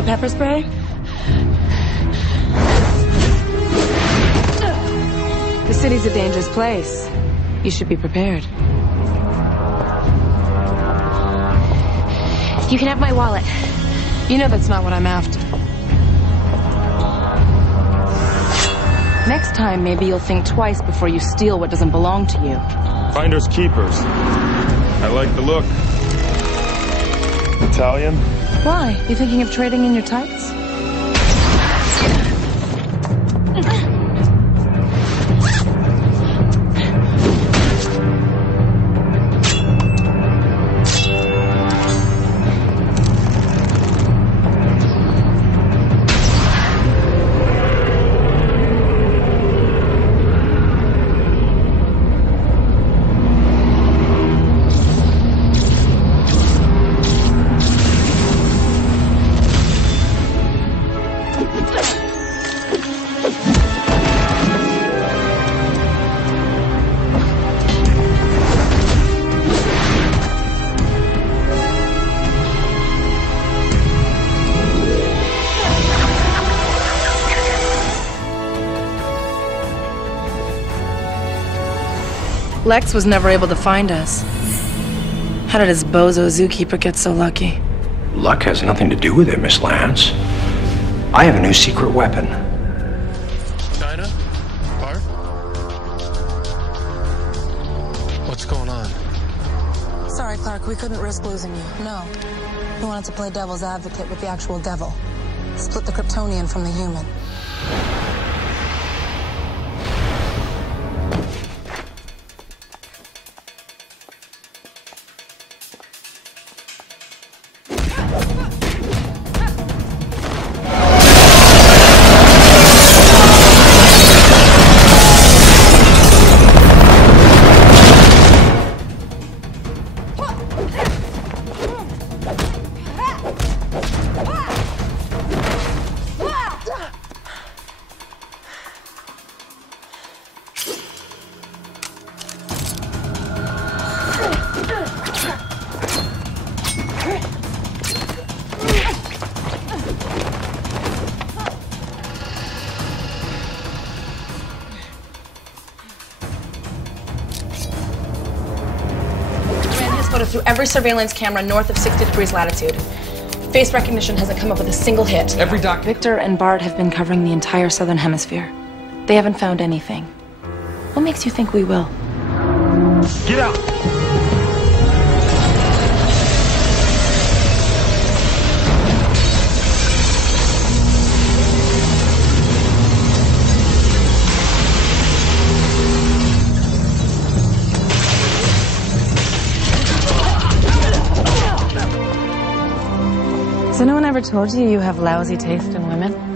No pepper spray? The city's a dangerous place. You should be prepared. You can have my wallet. You know that's not what I'm after. Next time, maybe you'll think twice before you steal what doesn't belong to you. Finders keepers. I like the look. Italian? Why? You thinking of trading in your tights? Lex was never able to find us. How did his bozo zookeeper get so lucky? Luck has nothing to do with it, Miss Lance. I have a new secret weapon. Dinah? Bart? What's going on? Sorry, Clark, we couldn't risk losing you. No. We wanted to play devil's advocate with the actual devil. Split the Kryptonian from the human. Through every surveillance camera north of 60 degrees latitude. Face recognition hasn't come up with a single hit. Victor and Bart have been covering the entire southern hemisphere. They haven't found anything. What makes you think we will? Get out! Has anyone ever told you you have lousy taste in women?